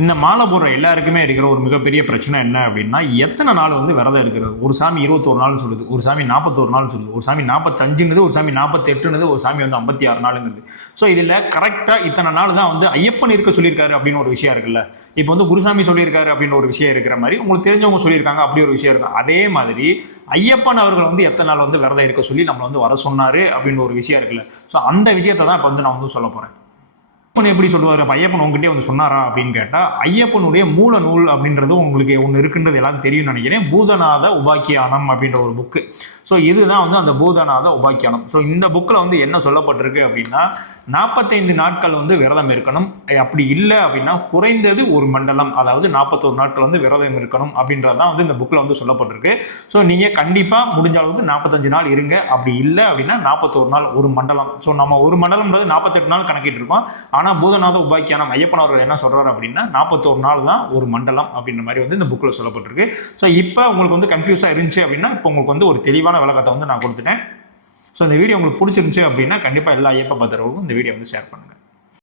இந்த மாலை போடுற எல்லாருக்குமே இருக்கிற ஒரு மிகப்பெரிய பிரச்சனை என்ன அப்படின்னா, எத்தனை நாள் வந்து விரதம் இருக்கிறது. ஒரு சாமி 21 நாள்னு சொல்லுது, ஒரு சாமி 41 நாள்னு சொல்லுது, ஒரு சாமி 45ன்னுது, ஒரு சாமி 48ன்னுது, ஒரு சாமி வந்து 56 நாளுங்குது. ஸோ இதில் கரெக்டாக இத்தனை நாள் தான் வந்து ஐயப்பன் இருக்க சொல்லியிருக்காரு அப்படின்னு ஒரு விஷயம் இருக்குல்ல. இப்போ வந்து குருசாமி சொல்லியிருக்காரு அப்படின்னு ஒரு விஷயம் இருக்கிற மாதிரி உங்களுக்கு தெரிஞ்சவங்க சொல்லியிருக்காங்க, அப்படி ஒரு விஷயம் இருக்கும். அதே மாதிரி ஐயப்பன் அவர்கள் வந்து எத்தனை நாள் வந்து விரதம் இருக்க சொல்லி நம்மளை வந்து வர சொன்னாரு அப்படின்னு ஒரு விஷயம் இருக்குல்ல. ஸோ அந்த விஷயத்தை தான் இப்போ வந்து நான் வந்து சொல்ல போகிறேன். ஐயப்பன் எப்படி சொல்லுவார், அப்போ ஐயப்பன் உங்ககிட்டே வந்து சொன்னாரா அப்படின்னு கேட்டால், ஐயப்பனுடைய மூல நூல் அப்படின்றது உங்களுக்கு ஒன்று இருக்குன்றது எல்லாரும் தெரியும்னு நினைக்கிறேன். பூதநாத உபாக்கியானம் அப்படின்ற ஒரு புக்கு. ஸோ இதுதான் வந்து அந்த பூதநாத உபாக்கியானம். ஸோ இந்த புக்கில் வந்து என்ன சொல்லப்பட்டிருக்கு அப்படின்னா, 45 நாட்கள் வந்து விரதம் இருக்கணும். அப்படி இல்லை அப்படின்னா குறைந்தது ஒரு மண்டலம், அதாவது 41 நாட்கள் வந்து விரதம் இருக்கணும் அப்படின்றது தான் வந்து இந்த புக்கில் வந்து சொல்லப்பட்டிருக்கு. ஸோ நீங்கள் கண்டிப்பாக முடிஞ்ச அளவுக்கு 45 நாள் இருங்க. அப்படி இல்லை அப்படின்னா 41 நாள் ஒரு மண்டலம். ஸோ நம்ம ஒரு மண்டலம்ன்றது 48 நாள் கணக்கிட்டு இருக்கோம். ஆனால் பூதநாத உபாக்கியானம் ஐயப்பன் அவர்கள் என்ன சொல்றாரு அப்படின்னா 41 நாள் தான் ஒரு மண்டலம் அப்படின்ற மாதிரி வந்து இந்த புக்கில் சொல்லப்பட்டிருக்கு. ஸோ இப்போ உங்களுக்கு வந்து கன்ஃபியூஸாக இருந்துச்சு அப்படின்னா இப்போ உங்களுக்கு வந்து ஒரு தெளிவான விளக்கத்தை வந்து நான் கொடுத்துட்டேன். ஸோ இந்த வீடியோ உங்களுக்கு பிடிச்சிருந்துச்சு அப்படின்னா கண்டிப்பாக எல்லா ஐயப்ப பக்தர்களுக்கும் இந்த வீடியோ வந்து ஷேர் பண்ணுங்க.